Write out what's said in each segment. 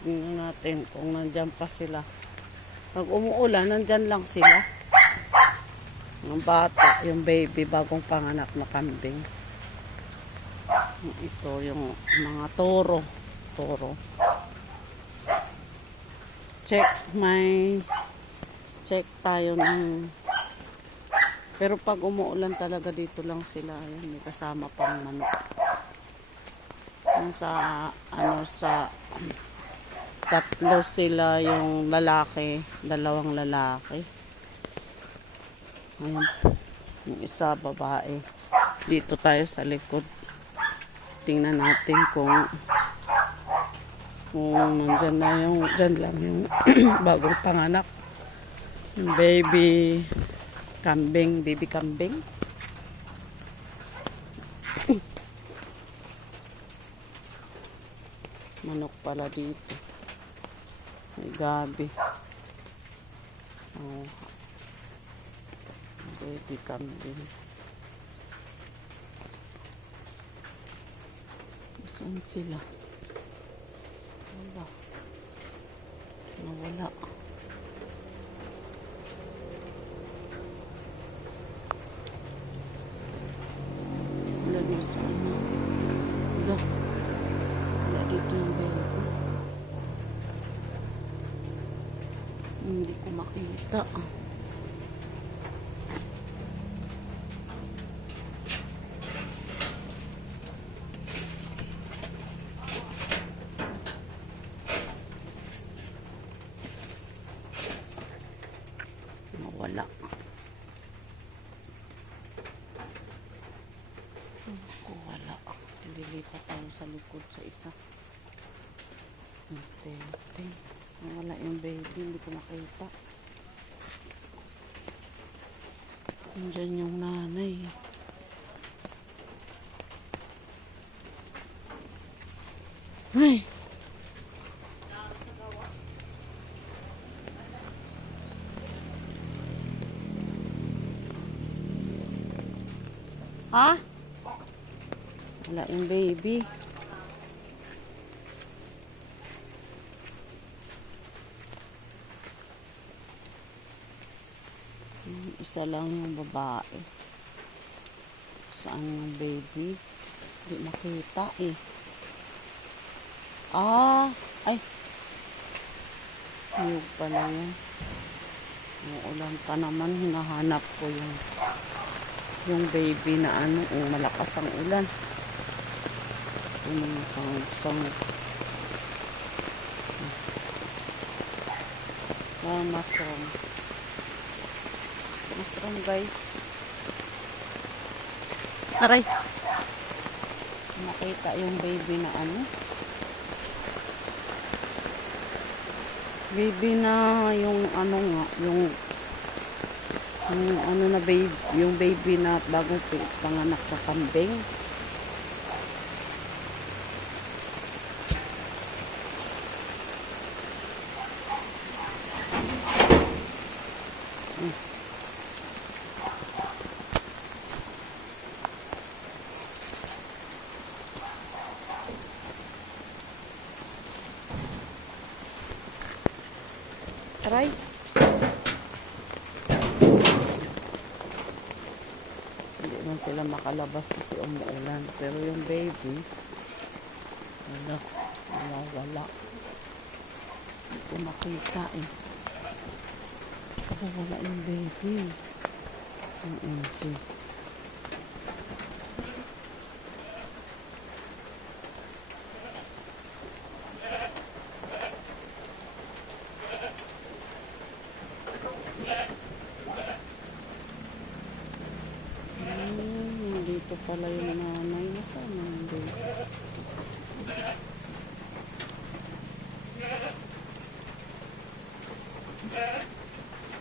Tingnan natin kung nandyan pa sila. Pag umuulan, nandyan lang sila. Ang bata, yung baby, bagong panganak na kambing. Ito yung mga toro. Toro. Check my check tayo ng pero pag umuulan talaga dito lang sila. Ayan, may kasama pang manok. Yung sa ano sa tatlo sila yung lalaki, dalawang lalaki. Ayan, yung isa babae. Dito tayo sa likod. Tingnan natin kung kung nandyan na yung, dyan lang yung bagong panganak. Yung baby kambing, baby kambing. manok pala dito gabi. Oh. Baby kambing. Saan sila? Wala. Nawala. Wala dito sa ano. Wala. Wala dito ano. yung Hindi ko makita. Nawala. Wala. Lilipat tayo sa likod sa isa. Ting, ting. Wala yung baby, hindi ko makita. Nandiyan yung nanay. Ay! Ha? Wala yung baby. isa lang yung babae saan yung baby hindi makita eh ah ay niyog pala yun umuulan pa naman hinahanap ko yung yung baby na ano yung eh, malakas ang ulan yung sangog-sangog ah, Mama, sorry mushroom guys. Aray! Nakita yung baby na ano. Baby na yung ano nga, yung yung ano na baby, yung baby na bagong panganak na kambing. Aray. Hindi naman sila makalabas kasi umuulan. Pero yung baby, wala, wala, wala. Hindi ko makita eh. Wala yung baby. Ang engine. Ito pala yung nanay na sa mango.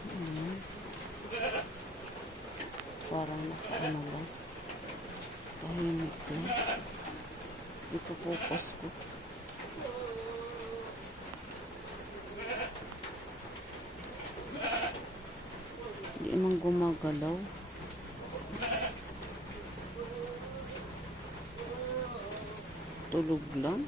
Hmm. Parang nakaano lang. Tahimik na. po ko. Hindi emang gumagalaw. mutluluğundan